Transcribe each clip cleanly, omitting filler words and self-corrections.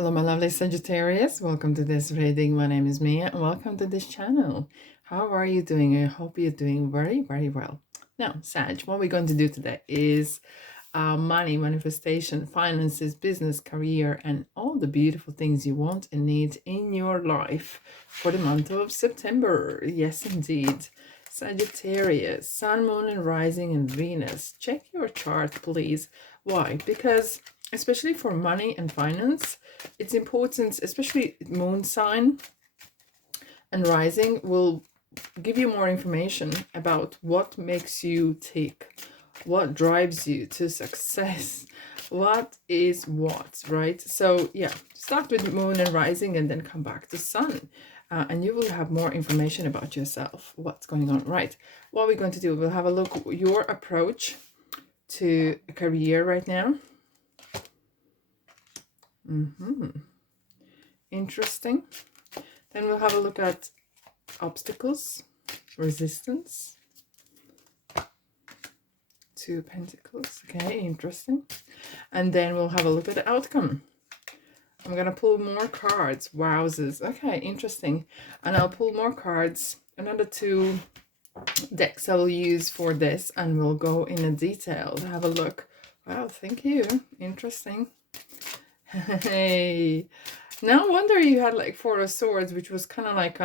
Hello, my lovely Sagittarius. Welcome to this reading. My name is Mia, and welcome to this channel. How are you doing? I hope you're doing very, very well. Now, Sag, what we're going to do today is money, manifestation, finances, business, career, and all the beautiful things you want and need in your life for the month of September. Yes, indeed. Sagittarius, Sun, Moon, and Rising, and Venus. Check your chart, please. Why? Because especially for money and finance, it's important, especially moon sign and rising will give you more information about what makes you tick, what drives you to success, what is what, right? So yeah, start with moon and rising and then come back to sun. And you will have more information about yourself, what's going on, right? What we're going to do, we'll have a look at your approach to a career right now. Interesting. Then we'll have a look at obstacles, resistance, Two of Pentacles. Okay, interesting. And then we'll have a look at the outcome. I'm gonna pull more cards. Wowzers. Okay, interesting. And I'll pull more cards. Another two decks I will use for this, and we'll go in a detail to have a look. Wow, thank you. Interesting. Hey. No wonder you had like Four of Swords, which was kind of like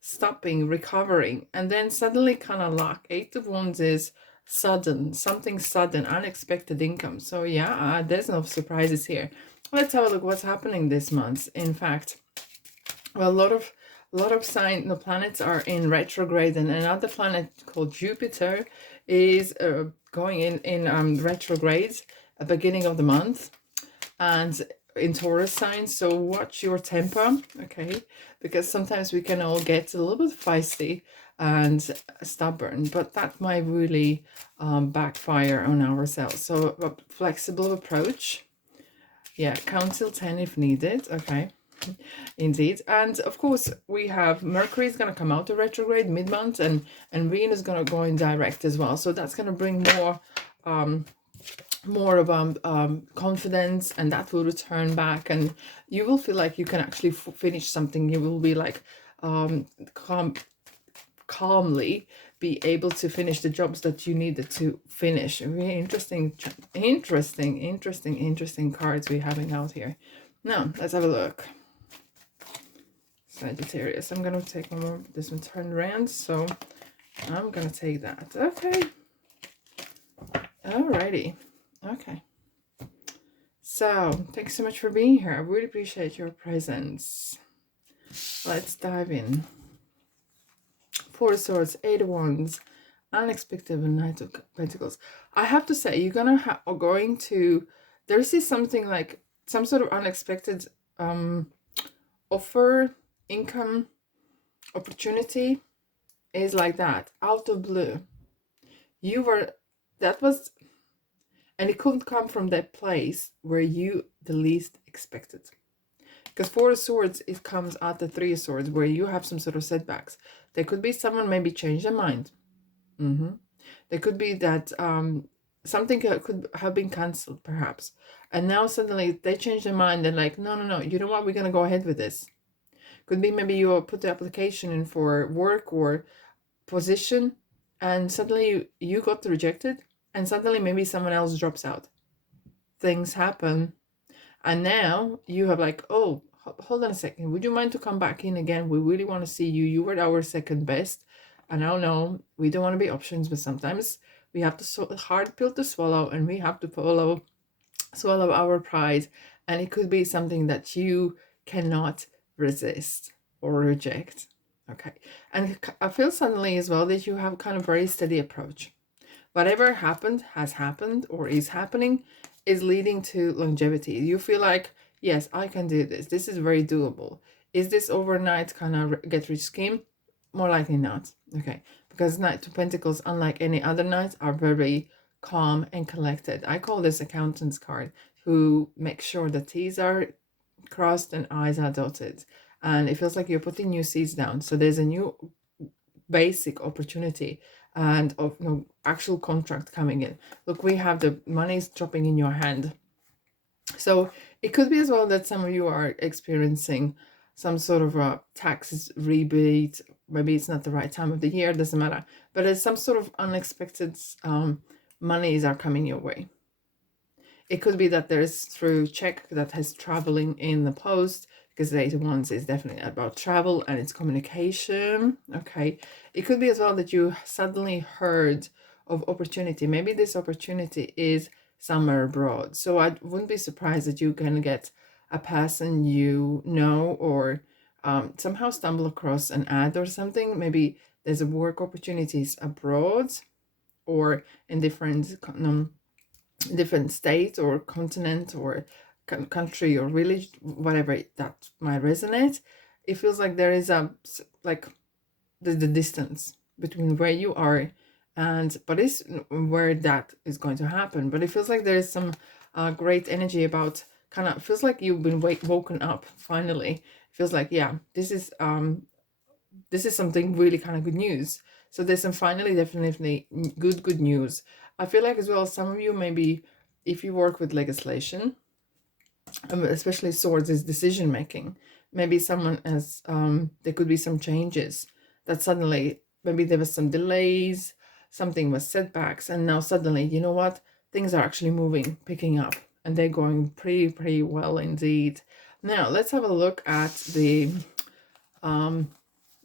stopping, recovering, and then suddenly kind of luck. Eight of Wands is sudden, something sudden, unexpected income. So yeah, there's no surprises here. Let's have a look what's happening this month. In fact, well, a lot of sign the planets are in retrograde, and another planet called Jupiter is going in retrograde at the beginning of the month, and in Taurus signs. So watch your temper, okay, because sometimes we can all get a little bit feisty and stubborn, but that might really backfire on ourselves. So a flexible approach, yeah, count 10 if needed. Okay, indeed. And of course we have Mercury is going to come out of retrograde mid-month, and Venus is going to go in direct as well, so that's going to bring more of confidence, and that will return back, and you will feel like you can actually finish something. You will be like calmly be able to finish the jobs that you needed to finish. Really interesting cards we're having out here. Now let's have a look. Sagittarius, I'm gonna take one more. This one turned around, so I'm gonna take that. Okay, alrighty. Okay, so thanks so much for being here. I really appreciate your presence. Let's dive in. Four of Swords, Eight of Wands, unexpected, and Knight of Pentacles. I have to say, you're going to there is something like some sort of unexpected offer, income, opportunity is like that out of blue. And it couldn't come from that place where you the least expected. Because Four of Swords, it comes out the Three of Swords, where you have some sort of setbacks. There could be someone maybe change their mind. There could be that something could have been cancelled, perhaps. And now suddenly they change their mind. They're like, no, you know what? We're going to go ahead with this. Could be maybe you put the application in for work or position, and suddenly you got rejected. And suddenly maybe someone else drops out. Things happen. And now you have like, oh, hold on a second. Would you mind to come back in again? We really want to see you. You were our second best. And I know we don't want to be options, but sometimes we have to hard pill to swallow, and we have to swallow our pride. And it could be something that you cannot resist or reject. Okay. And I feel suddenly as well that you have kind of very steady approach. Whatever happened, has happened, or is happening, is leading to longevity. You feel like, yes, I can do this. This is very doable. Is this overnight kind of get rich scheme? More likely not. Okay. Because Knight of Pentacles, unlike any other knights, are very calm and collected. I call this accountant's card, who makes sure the T's are crossed and I's are dotted. And it feels like you're putting new seeds down. So there's a new basic opportunity and of actual contract coming in. Look, we have the money's dropping in your hand. So It could be as well that some of you are experiencing some sort of a taxes rebate. Maybe it's not the right time of the year, doesn't matter. But it's some sort of unexpected monies are coming your way. It could be that there's through check that has traveling in the post, because the 81 is definitely about travel and it's communication. Okay. It could be as well that you suddenly heard of opportunity. Maybe this opportunity is somewhere abroad. So I wouldn't be surprised that you can get a person you know, or somehow stumble across an ad or something. Maybe there's a work opportunities abroad or in different state or continent or country or village, whatever that might resonate. It feels like there is a like the distance between where you are and but it's where that is going to happen. But it feels like there is some great energy about, kind of feels like you've been woken up finally. It feels like, yeah, this is something really kind of good news. So there's some finally definitely good news. I feel like as well, some of you, maybe if you work with legislation, especially swords is decision making. Maybe someone has there could be some changes that suddenly, maybe there was some delays, something was setbacks, and now suddenly, you know what, things are actually moving, picking up, and they're going pretty well indeed. Now let's have a look at the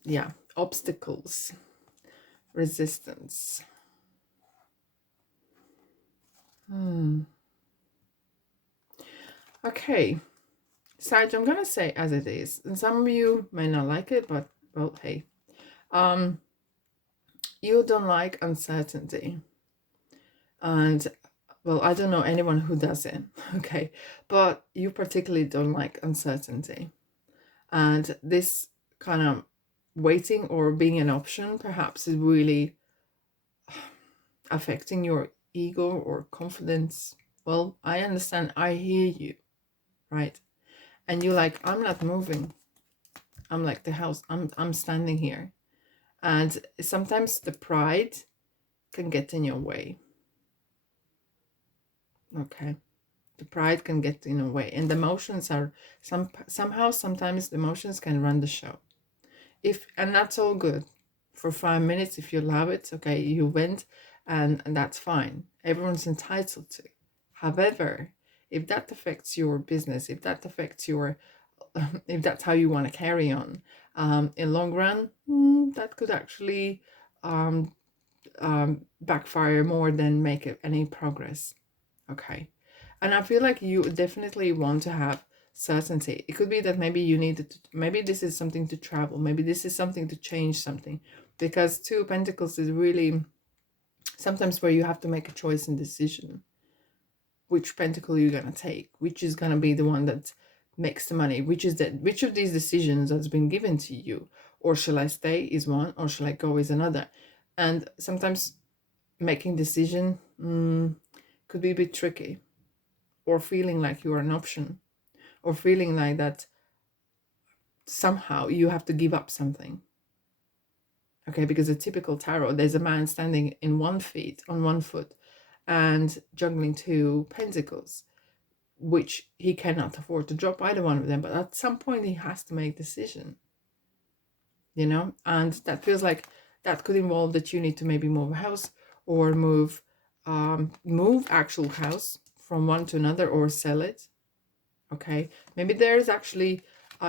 yeah, obstacles, resistance. Okay, Sag, I'm gonna say as it is, and some of you may not like it, but well, hey, you don't like uncertainty, and well, I don't know anyone who does it. Okay, but you particularly don't like uncertainty, and this kind of waiting or being an option perhaps is really affecting your ego or confidence. Well, I understand, I hear you, right? And you're like, I'm not moving, I'm like the house, I'm standing here. And sometimes the pride can get in your way. Okay, the pride can get in your way, and the emotions are somehow sometimes the emotions can run the show. And that's all good for 5 minutes if you love it. Okay, you went, and that's fine, everyone's entitled to. However, if that affects your business, if that affects your if that's how you want to carry on, in long run, that could actually backfire more than make any progress. Okay, and I feel like you definitely want to have certainty. It could be that maybe you need to, maybe this is something to travel, maybe this is something to change something, because Two of Pentacles is really sometimes where you have to make a choice and decision, which pentacle you're gonna take, which is gonna be the one that makes the money, which of these decisions has been given to you, or shall I stay is one, or shall I go is another. And sometimes making decision could be a bit tricky, or feeling like you are an option, or feeling like that somehow you have to give up something. Okay, because a typical tarot, there's a man standing on one foot and juggling two pentacles, which he cannot afford to drop either one of them, but at some point he has to make a decision, you know. And that feels like that could involve that you need to maybe move a house, or move actual house from one to another, or sell it. Okay, maybe there's actually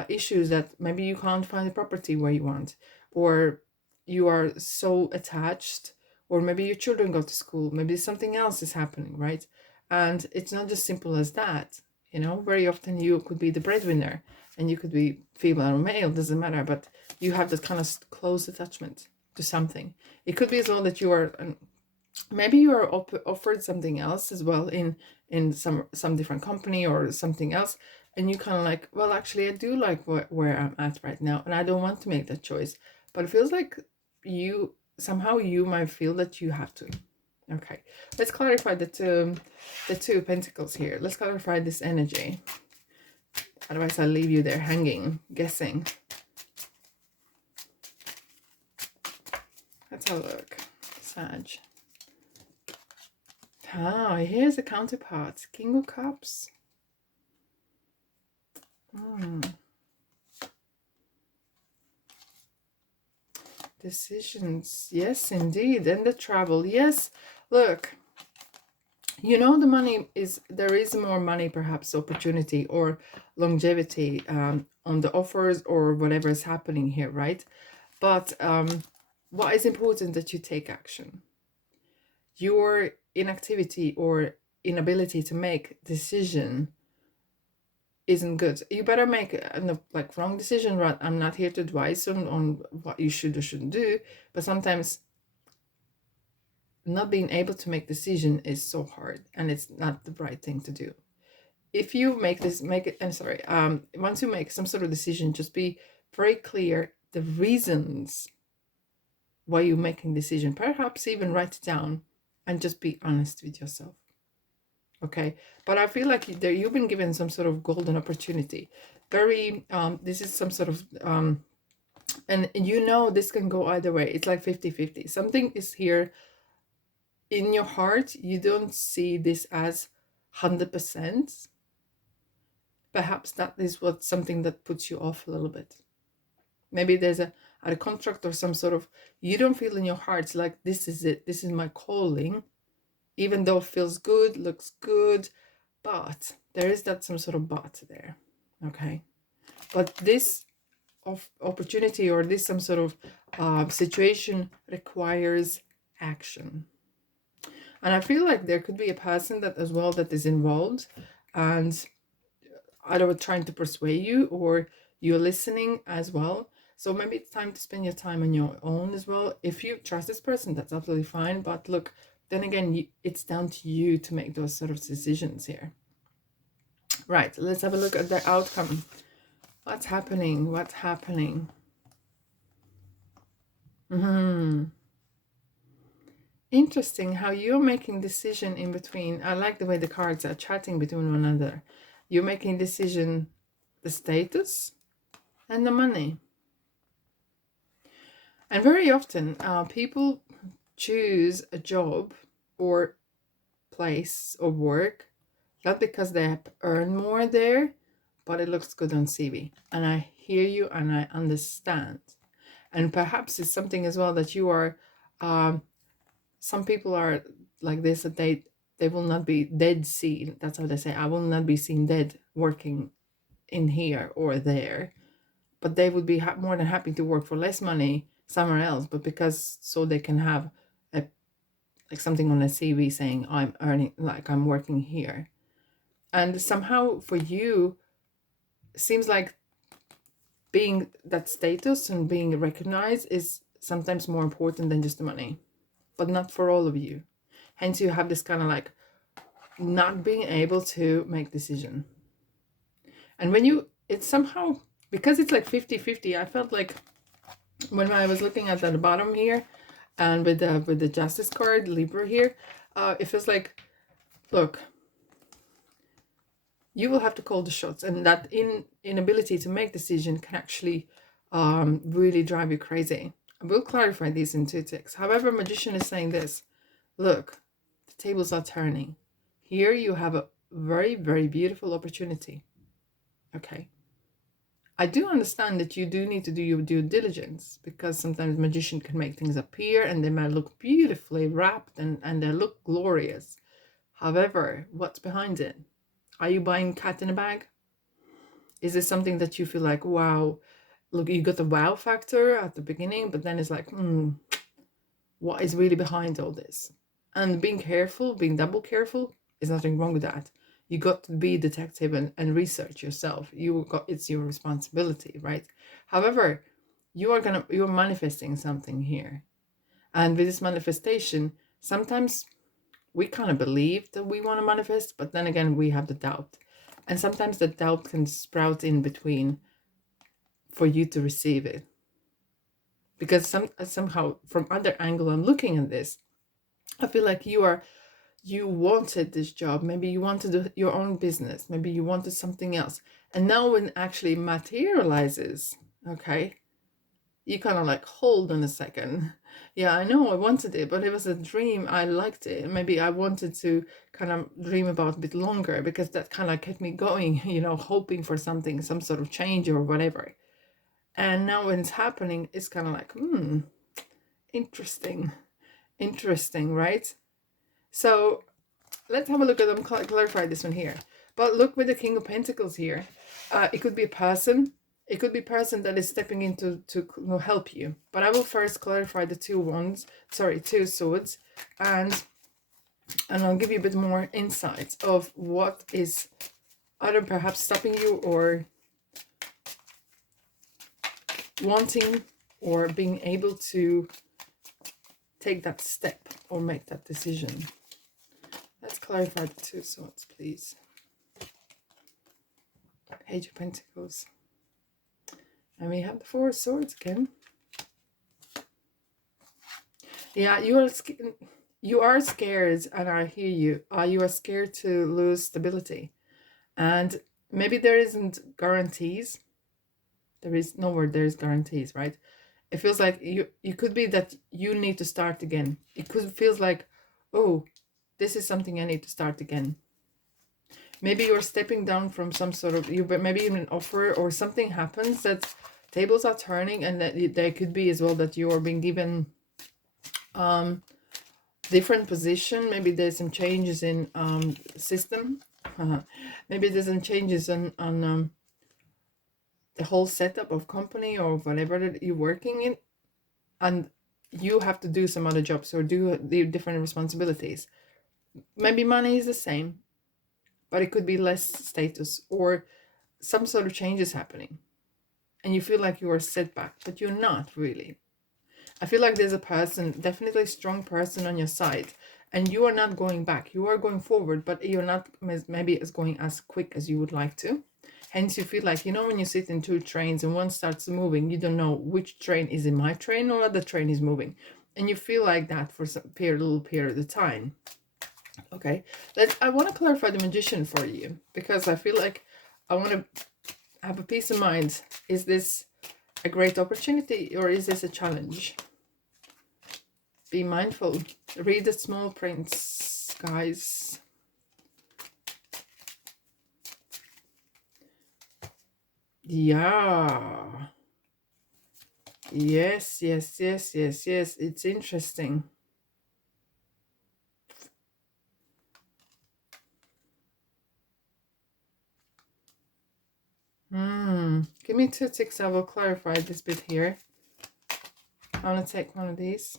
issues that maybe you can't find the property where you want, or you are so attached, or maybe your children go to school, maybe something else is happening, right? And it's not just simple as that, you know. Very often you could be the breadwinner, and you could be female or male, doesn't matter, but you have that kind of close attachment to something. It could be as well that you are maybe you are offered something else as well in some different company or something else, and you kind of like, well, actually I do like where I'm at right now, and I don't want to make that choice. But it feels like you somehow you might feel that you have to. Okay, let's clarify the Two of Pentacles here. Let's clarify this energy, otherwise I'll leave you there hanging, guessing. Let's have a look. Sag. Ah, here's a counterpart. King of Cups. Decisions. Yes, indeed. And the travel. Yes. Look, you know, the money is, there is more money, perhaps opportunity or longevity on the offers or whatever is happening here, right? But what is important that you take action. Your inactivity or inability to make decision isn't good. You better make a like wrong decision, right? I'm not here to advise on what you should or shouldn't do, but sometimes not being able to make decision is so hard and it's not the right thing to do. If you make it, I'm sorry, once you make some sort of decision, just be very clear the reasons why you're making decision. Perhaps even write it down and just be honest with yourself. Okay, but I feel like you've been given some sort of golden opportunity. Very, this is some sort of, and you know this can go either way. It's like 50-50. Something is here in your heart. You don't see this as 100%. Perhaps that is what something that puts you off a little bit. Maybe there's a contract or some sort of, you don't feel in your heart like this is it, this is my calling, even though it feels good, looks good, but there is that some sort of but there. Okay, but this opportunity or this some sort of situation requires action. And I feel like there could be a person that as well that is involved, and either trying to persuade you or you're listening as well. So maybe it's time to spend your time on your own as well. If you trust this person, that's absolutely fine. But look, then again, it's down to you to make those sort of decisions here. Right, let's have a look at the outcome. What's happening? What's happening? Interesting how you're making decision in between. I like the way the cards are chatting between one another. You're making decision, the status and the money. And very often people choose a job or place or work not because they earn more there, but it looks good on CV. And I hear you and I understand. And perhaps it's something as well that you are, some people are like this, that they will not be dead seen. That's how they say, I will not be seen dead working in here or there. But they would be more than happy to work for less money somewhere else, but because so they can have a like something on a CV saying I'm earning, like I'm working here. And somehow for you, seems like being that status and being recognized is sometimes more important than just the money, but not for all of you. Hence you have this kind of like not being able to make decision. And when you, it's somehow, because it's like 50-50, I felt like when I was looking at the bottom here and with the justice card, Libra here, it feels like, look, you will have to call the shots, and that inability to make decision can actually really drive you crazy. I will clarify these in 2 ticks. However, Magician is saying this, look, the tables are turning. Here you have a very, very beautiful opportunity. Okay. I do understand that you do need to do your due diligence, because sometimes Magician can make things appear and they might look beautifully wrapped and they look glorious. However, what's behind it? Are you buying cat in a bag? Is this something that you feel like, wow, look, you got the wow factor at the beginning, but then it's like, what is really behind all this? And being careful, being double careful, is nothing wrong with that. You got to be a detective and research yourself. It's your responsibility, right? However, you're manifesting something here. And with this manifestation, sometimes we kind of believe that we want to manifest, but then again, we have the doubt. And sometimes the doubt can sprout in between for you to receive it. Because somehow, from other angle, I'm looking at this, I feel like you wanted this job. Maybe you wanted your own business. Maybe you wanted something else. And now when it actually materializes, okay, you kind of like, hold on a second. Yeah, I know I wanted it, but it was a dream. I liked it. Maybe I wanted to kind of dream about it a bit longer because that kind of kept me going, you know, hoping for something, some sort of change or whatever. And now when it's happening, it's kind of like, interesting. Interesting, right? So let's have a look at them, clarify this one here. But look with the King of Pentacles here. It could be a person. It could be a person that is stepping in to help you. But I will first clarify the two swords, and I'll give you a bit more insights of what is either perhaps stopping you or wanting or being able to take that step or make that decision. Let's clarify the two swords, please. Page of Pentacles. And we have the Four of Swords again. Yeah, you are scared, and I hear you. You are scared to lose stability. And maybe there isn't guarantees. There is nowhere there is guarantees, right? It feels like you could be that you need to start again. It could feels like, oh, this is something I need to start again. Maybe you're stepping down from some sort of, maybe even an offer or something happens that tables are turning, and that there could be as well that you're being given different position. Maybe there's some changes in system. Maybe there's some changes on the whole setup of company or whatever that you're working in, and you have to do some other jobs or do the different responsibilities. Maybe money is the same, but it could be less status or some sort of changes happening, and you feel like you are set back, but you're not really. I feel like there's a person, definitely a strong person on your side, and you are not going back. You are going forward, but you're not maybe as going as quick as you would like to. Hence, you feel like, you know, when you sit in two trains and one starts moving, you don't know which train is in my train or other train is moving. And you feel like that for some little period of time. Okay, I want to clarify the Magician for you, because I feel like I want to have a peace of mind. Is this a great opportunity or is this a challenge? Be mindful. Read the small prints, guys. Yeah. Yes. It's interesting. Give me 2 ticks. I will clarify this bit here. I want to take one of these.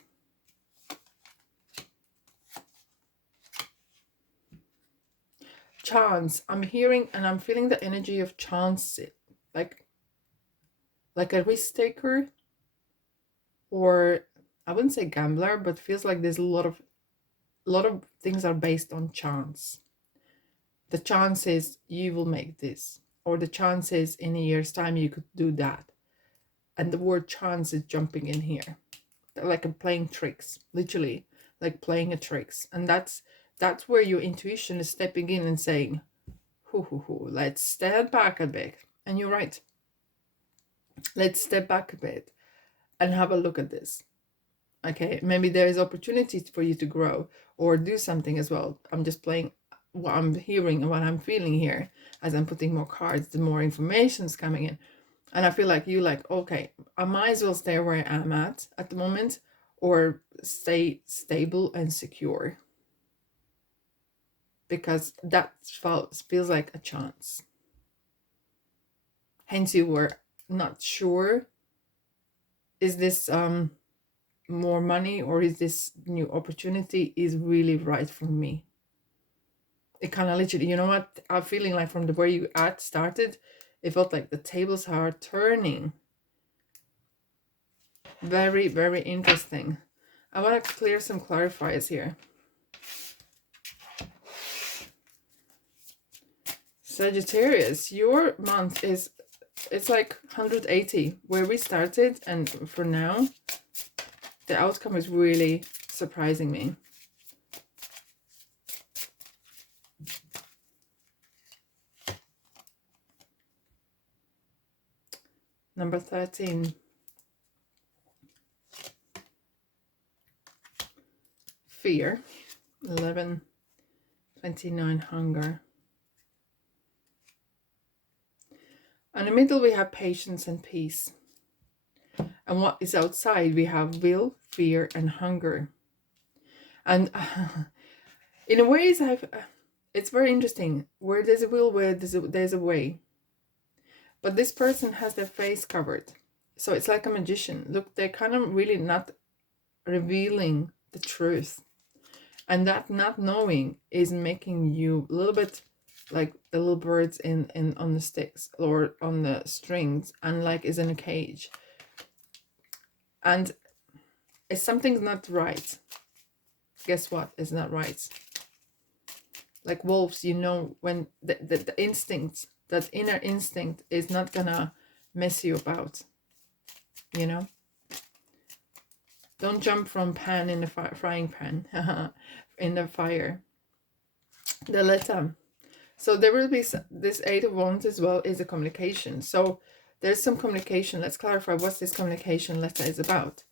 Chance. I'm hearing and I'm feeling the energy of chance, like a risk taker, or I wouldn't say gambler, but feels like there's a lot of things are based on chance. The chance is you will make this, or the chance is in a year's time you could do that, and the word chance is jumping in here, like I'm playing tricks, literally, like playing a tricks, and that's where your intuition is stepping in and saying, let's step back a bit. And you're right. Let's step back a bit and have a look at this. Okay, maybe there is opportunities for you to grow or do something as well. I'm just playing what I'm hearing and what I'm feeling here as I'm putting more cards, the more information is coming in. And I feel like you like, okay, I might as well stay where I am at the moment, or stay stable and secure, because that feels like a chance. Hence you were not sure, is this more money or is this new opportunity is really right for me? It kind of literally, you know what, I'm feeling like from the way you started, it felt like the tables are turning. Very, very interesting. I want to clear some clarifiers here. Sagittarius, your month is, it's like 180 where we started, and for now the outcome is really surprising me. Number 13. fear. 11, 29, hunger. In the middle, we have patience and peace. And what is outside, we have will, fear, and hunger. And in a way, it's very interesting. Where there's a will, where there's a way. But this person has their face covered. So it's like a magician. Look, they're kind of really not revealing the truth. And that not knowing is making you a little bit like the little birds on the sticks or on the strings, and like is in a cage. And if something's not right, guess what is not right? Like wolves, you know, when the instinct, that inner instinct is not gonna mess you about, you know? Don't jump from pan in the frying pan in the fire. The letter. So there will be this 8 of Wands as well is a communication. So there's some communication. Let's clarify what this communication letter is about.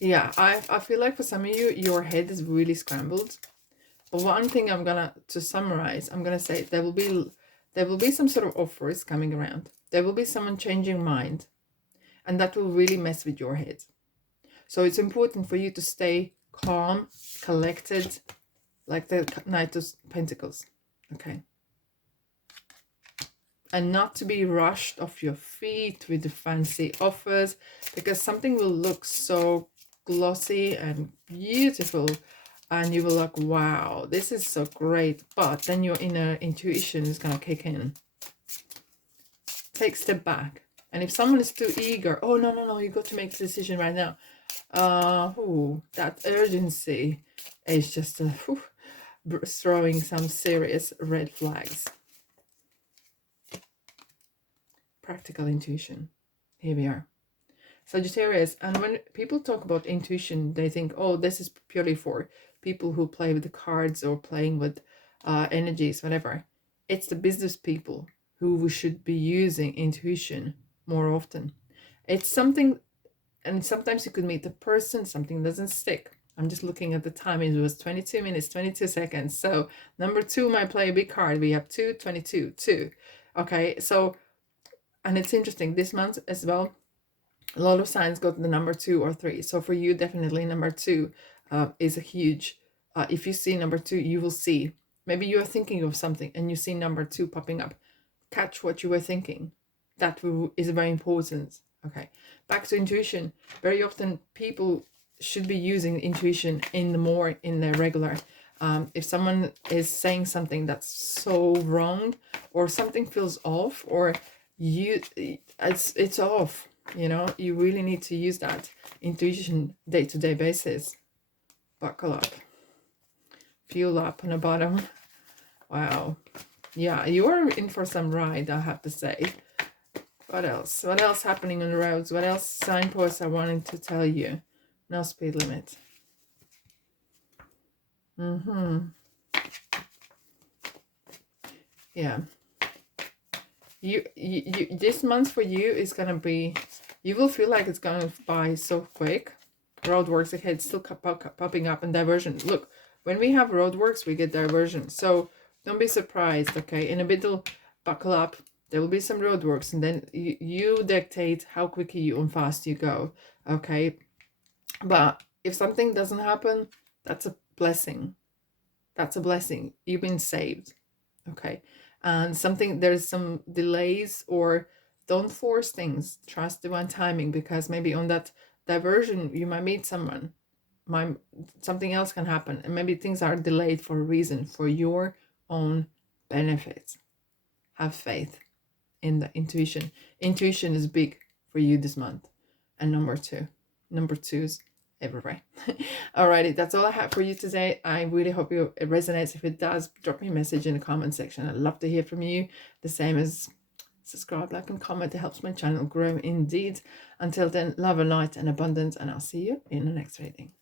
Yeah, I feel like for some of you, your head is really scrambled. But one thing to summarize, I'm gonna say there will be some sort of offers coming around. There will be someone changing mind, and that will really mess with your head. So it's important for you to stay calm, collected, like the Knight of Pentacles, okay? And not to be rushed off your feet with the fancy offers, because something will look so glossy and beautiful, and you will look, wow, this is so great. But then your inner intuition is going to kick in. Take a step back. And if someone is too eager, oh, no, you got to make the decision right now. That urgency is just throwing some serious red flags. Practical intuition. Here we are. Sagittarius. And when people talk about intuition, they think, oh, this is purely for people who play with the cards or playing with energies, whatever. It's the business people who should be using intuition more often. It's something, and sometimes you could meet a person, something doesn't stick. I'm just looking at the time. It was 22 minutes, 22 seconds. So number 2 might play a big card. We have 2, 22, 2. Okay, so, and it's interesting, this month as well, a lot of signs got the number 2 or 3. So for you, definitely number 2 is a huge, if you see number 2, you will see, maybe you are thinking of something and you see number 2 popping up. Catch what you were thinking. That is very important. Okay, back to intuition. Very often people should be using intuition in the regular. If someone is saying something that's so wrong, or something feels off, or it's off, you know, you really need to use that intuition day-to-day basis. Buckle up, fuel up on the bottom. Wow, yeah, you are in for some ride, I have to say. What else? What else happening on the roads? What else signposts I wanted to tell you? No speed limit. Yeah. You this month for you is gonna be, you will feel like it's gonna by so quick. Roadworks ahead, still popping up, and diversion. Look, when we have roadworks, we get diversion. So don't be surprised, okay? In a middle, buckle up. There will be some roadworks, and then you dictate how quickly and fast you go, okay? But if something doesn't happen, that's a blessing. That's a blessing. You've been saved, okay? And there's some delays, or don't force things. Trust divine timing, because maybe on that diversion, you might meet someone. Something else can happen, and maybe things are delayed for a reason, for your own benefit. Have faith in the intuition. Intuition is big for you this month. And number 2's everywhere. Alrighty, that's all I have for you today. I really hope it resonates. If it does, drop me a message in the comment section. I'd love to hear from you. The same as subscribe, like, and comment. It helps my channel grow indeed. Until then, love and light and abundance, and I'll see you in the next reading.